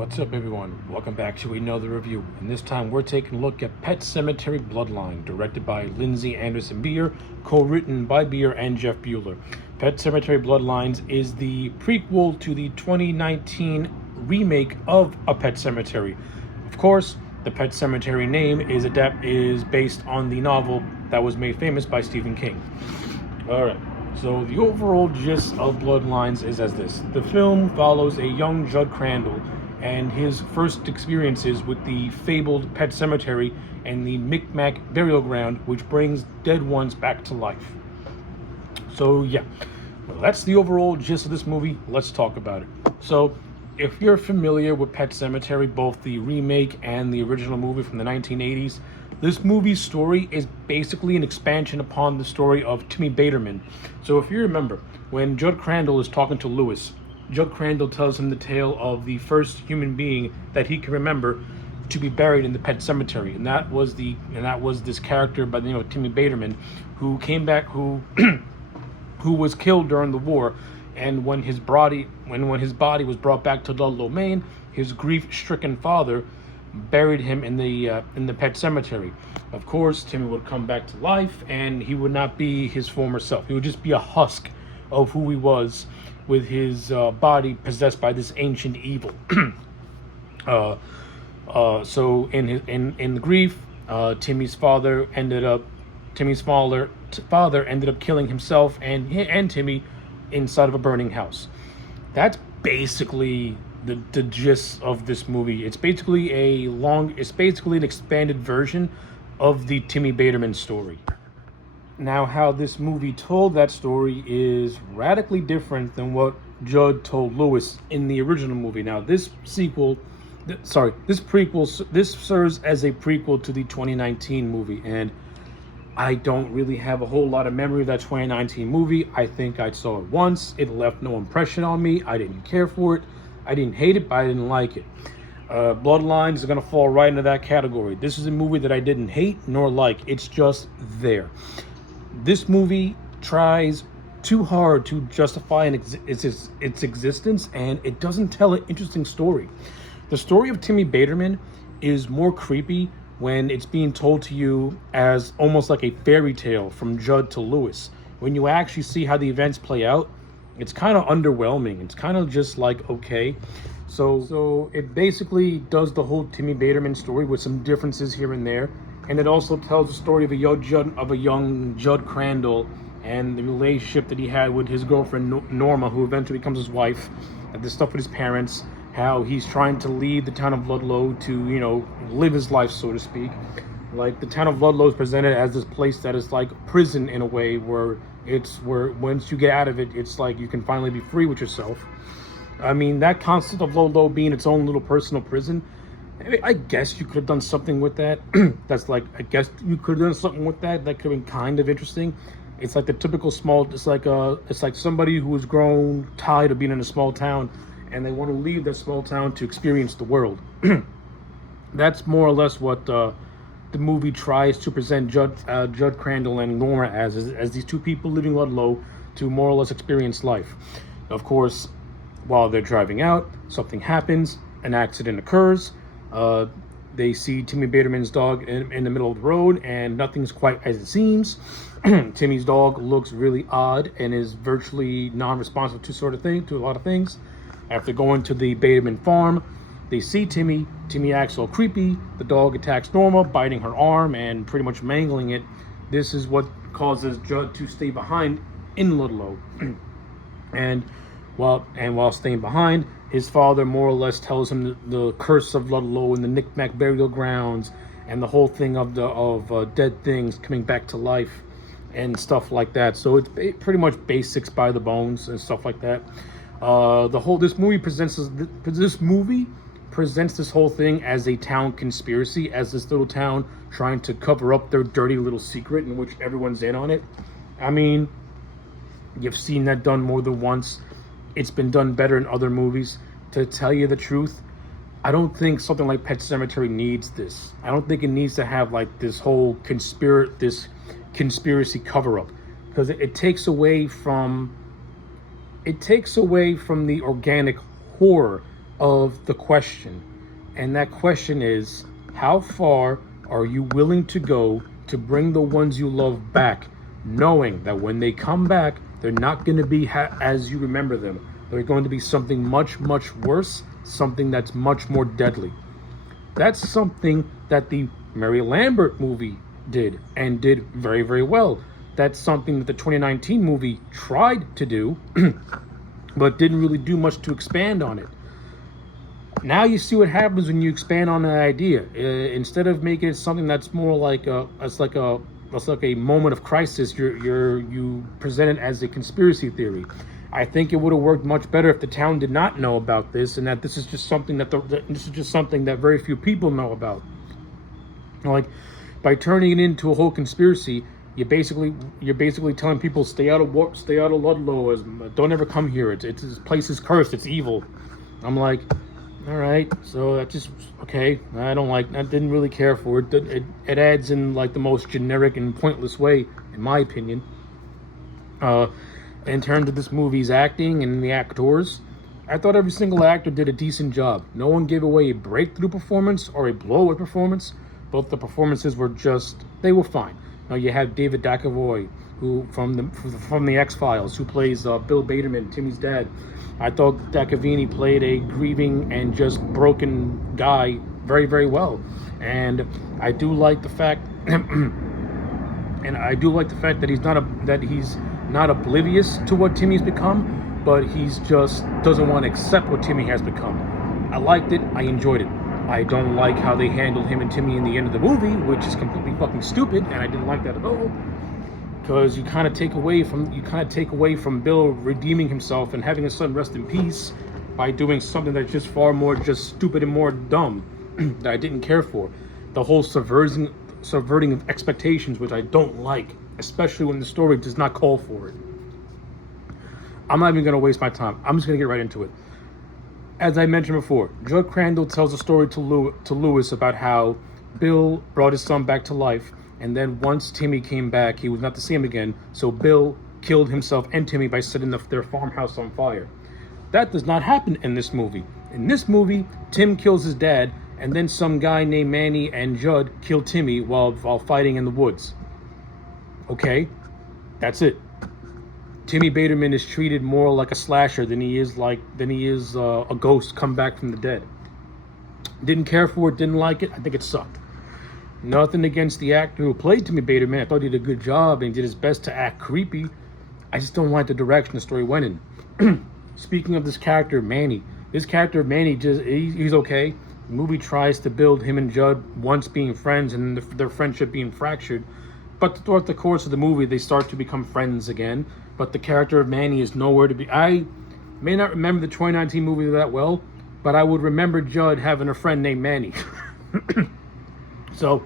What's up, everyone? Welcome back to another review. And this time we're taking a look at Pet Sematary Bloodline, directed by Lindsay Anderson Beer, co-written by Beer and Jeff Bueller. Pet Sematary Bloodlines is the prequel to the 2019 remake of A Pet Sematary. Of course, the Pet Sematary name is based on the novel that was made famous by Stephen King. Alright, so the overall gist of Bloodlines is as this. The film follows a young Judd Crandall and his first experiences with the fabled Pet Sematary and the Micmac burial ground, which brings dead ones back to life. So yeah, well, that's the overall gist of this movie. Let's talk about it. So if you're familiar with Pet Sematary, both the remake and the original movie from the 1980s, this movie's story is basically an expansion upon the story of Timmy Baterman. So if you remember, when Judd Crandall is talking to Lewis, Judd Crandall tells him the tale of the first human being that he can remember to be buried in the Pet Sematary, and that was this character by the name of Timmy Baterman, who came back, who was killed during the war, and when his body was brought back to Ludlow, Maine, his grief-stricken father buried him in the Pet Sematary. Of course, Timmy would come back to life, and he would not be his former self. He would just be a husk of who he was, with his body possessed by this ancient evil. So in the grief, Timmy's father ended up killing himself and Timmy inside of a burning house. That's basically the gist of this movie. It's basically an expanded version of the Timmy Baterman story. Now, how this movie told that story is radically different than what Judd told Lewis in the original movie. Now, this prequel serves as a prequel to the 2019 movie, and I don't really have a whole lot of memory of that 2019 movie. I think I saw it once. It left no impression on me. I didn't care for it. I didn't hate it, but I didn't like it. Bloodlines is going to fall right into that category. This is a movie that I didn't hate nor like. It's just there. This movie tries too hard to justify its existence, and it doesn't tell an interesting story. The story of Timmy Baterman is more creepy when it's being told to you as almost like a fairy tale from Judd to Lewis. When you actually see how the events play out, it's kind of underwhelming. It's kind of just like, okay. So it basically does the whole Timmy Baterman story with some differences here and there. And it also tells the story of a young Judd Crandall and the relationship that he had with his girlfriend Norma, who eventually becomes his wife, and the stuff with his parents, how he's trying to leave the town of Ludlow to, live his life, so to speak. Like, the town of Ludlow is presented as this place that is like prison in a way, where once you get out of it, it's like you can finally be free with yourself. I mean, that concept of Ludlow being its own little personal prison, I guess you could have done something with that. I guess you could have done something with that. That could have been kind of interesting. It's like the typical it's like somebody who has grown tired of being in a small town, and they want to leave that small town to experience the world. That's more or less what the movie tries to present Judd Crandall and Norma as these two people living Ludlow to more or less experience life. Of course, while they're driving out, something happens, an accident occurs. They see Timmy Baterman's dog in the middle of the road, and nothing's quite as it seems. Timmy's dog looks really odd and is virtually non-responsive to a lot of things. After going to the Baterman farm, they see Timmy. Timmy acts all creepy. The dog attacks Norma, biting her arm and pretty much mangling it. This is what causes Judd to stay behind in Ludlow. And while staying behind, his father more or less tells him the curse of Ludlow and the Micmac burial grounds and the whole thing of dead things coming back to life and stuff like that. So it's pretty much basics by the bones and stuff like that. This movie presents this whole thing as a town conspiracy, as this little town trying to cover up their dirty little secret in which everyone's in on it. I mean, you've seen that done more than once. It's been done better in other movies. To tell you the truth, I don't think something like Pet Sematary needs this. I don't think it needs to have like this whole conspiracy cover-up, because it takes away from the organic horror of the question. And that question is, how far are you willing to go to bring the ones you love back, knowing that when they come back, they're not going to be as you remember them. They're going to be something much, much worse, something that's much more deadly. That's something that the Mary Lambert movie did, and did very, very well. That's something that the 2019 movie tried to do, but didn't really do much to expand on it. Now you see what happens when you expand on an idea. Instead of making it something that's more like a moment of crisis, you present it as a conspiracy theory. I think it would have worked much better if the town did not know about this, and that this is just something that very few people know about. Like, by turning it into a whole conspiracy, you're basically telling people stay out of Ludlow, don't ever come here. This place is cursed. It's evil. I'm like, all right, so that just okay. I didn't really care for it. It adds in like the most generic and pointless way, in my opinion. In terms of this movie's acting and the actors, I thought every single actor did a decent job. No one gave away a breakthrough performance or a blowout performance. Both the performances they were fine. Now you have David Duchovny, who from the X-Files, who plays Bill Baderman, Timmy's dad. I thought Duchovny played a grieving and just broken guy very, very well, and I do like the fact, that he's not oblivious to what Timmy's become, but he's just doesn't want to accept what Timmy has become. I liked it. I enjoyed it. I don't like how they handled him and Timmy in the end of the movie, which is completely fucking stupid, and I didn't like that at all. Because you kind of take away from Bill redeeming himself and having his son rest in peace by doing something that's just far more just stupid and more dumb that I didn't care for. The whole subverting of expectations, which I don't like, especially when the story does not call for it. I'm not even going to waste my time. I'm just going to get right into it. As I mentioned before, Judd Crandall tells a story to Lewis about how Bill brought his son back to life, and then once Timmy came back, he was not the same again, so Bill killed himself and Timmy by setting their farmhouse on fire. That does not happen in this movie. In this movie, Tim kills his dad, and then some guy named Manny and Judd kill Timmy while fighting in the woods. Okay, that's it. Timmy Baderman is treated more like a slasher than he is a ghost come back from the dead. Didn't care for it, didn't like it. I think it sucked. Nothing against the actor who played Timmy Baderman. I thought he did a good job and did his best to act creepy. I just don't like the direction the story went in. Speaking of this character, Manny. He's okay. The movie tries to build him and Judd once being friends and their friendship being fractured. But throughout the course of the movie, they start to become friends again. But the character of Manny is nowhere to be. I may not remember the 2019 movie that well, but I would remember Judd having a friend named Manny. So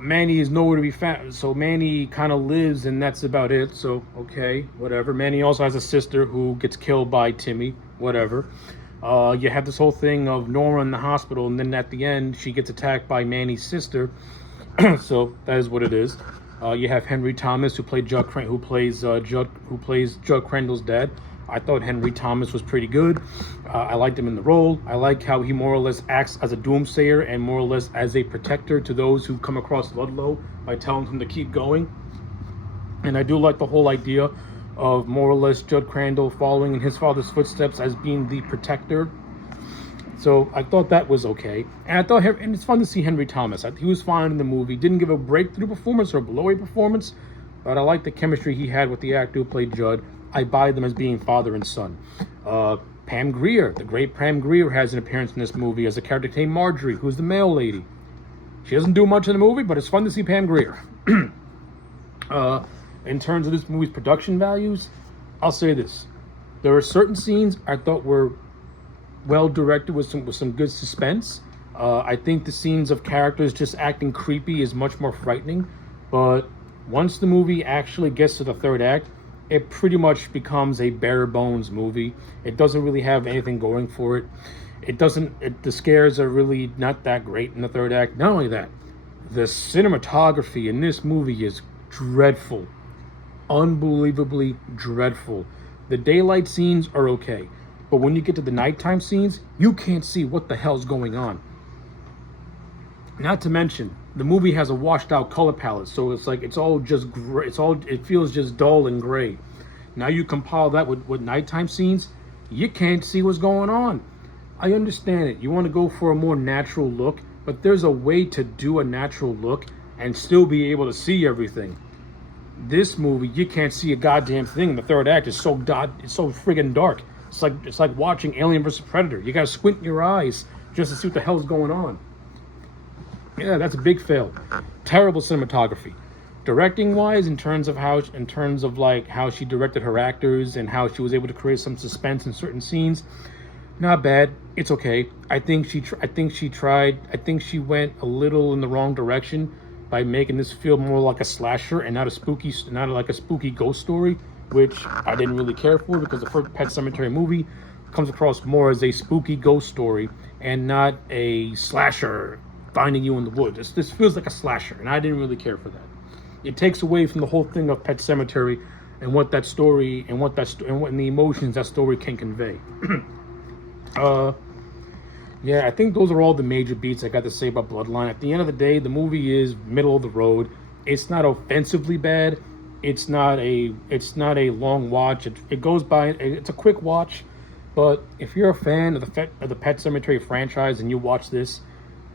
Manny is nowhere to be found. So Manny kind of lives, and that's about it. So okay, whatever. Manny also has a sister who gets killed by Timmy. Whatever. You have this whole thing of Nora in the hospital, and then at the end, she gets attacked by Manny's sister. So that is what it is. You have Henry Thomas, who plays Judd Crandall's dad. I thought Henry Thomas was pretty good. I liked him in the role. I like how he more or less acts as a doomsayer and more or less as a protector to those who come across Ludlow by telling them to keep going. And I do like the whole idea of more or less Judd Crandall following in his father's footsteps as being the protector. So I thought that was okay. And it's fun to see Henry Thomas. He was fine in the movie. Didn't give a breakthrough performance or a blowout performance, but I like the chemistry he had with the actor who played Judd. I buy them as being father and son. Pam Grier, the great Pam Grier, has an appearance in this movie as a character named Marjorie, who's the mail lady. She doesn't do much in the movie, but it's fun to see Pam Grier. In terms of this movie's production values, I'll say this. There are certain scenes I thought were well directed with some good suspense. I think the scenes of characters just acting creepy is much more frightening. But once the movie actually gets to the third act, it pretty much becomes a bare bones movie. It doesn't really have anything going for it. The scares are really not that great in the third act. Not only that, the cinematography in this movie is dreadful. Unbelievably dreadful. The daylight scenes are okay. But when you get to the nighttime scenes, you can't see what the hell's going on. Not to mention, the movie has a washed out color palette, so it's like it's all just gray. It feels just dull and gray. Now you compile that with nighttime scenes, you can't see what's going on. I understand it. You want to go for a more natural look, but there's a way to do a natural look and still be able to see everything. This movie, you can't see a goddamn thing in the third act. It's so friggin' dark. It's like watching Alien vs Predator. You gotta squint your eyes just to see what the hell's going on. Yeah, that's a big fail. Terrible cinematography. Directing wise, in terms of how she directed her actors and how she was able to create some suspense in certain scenes, not bad. It's okay. I think she went a little in the wrong direction by making this feel more like a slasher and not like a spooky ghost story, which I didn't really care for, because the first Pet Sematary movie comes across more as a spooky ghost story and not a slasher finding you in the woods. This feels like a slasher, and I didn't really care for that. It takes away from the whole thing of Pet Sematary and what that story and what the emotions that story can convey. Yeah, I think those are all the major beats I got to say about Bloodline. At the end of the day, the movie is middle of the road. It's not offensively bad. It's not a long watch. It goes by. It's a quick watch. But if you're a fan of the Pet Sematary franchise and you watch this,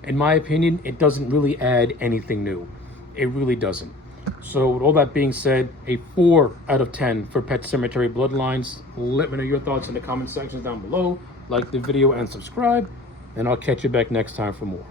in my opinion, it doesn't really add anything new. It really doesn't. So with all that being said, a 4 out of 10 for Pet Sematary Bloodlines. Let me know your thoughts in the comment sections down below. Like the video and subscribe. And I'll catch you back next time for more.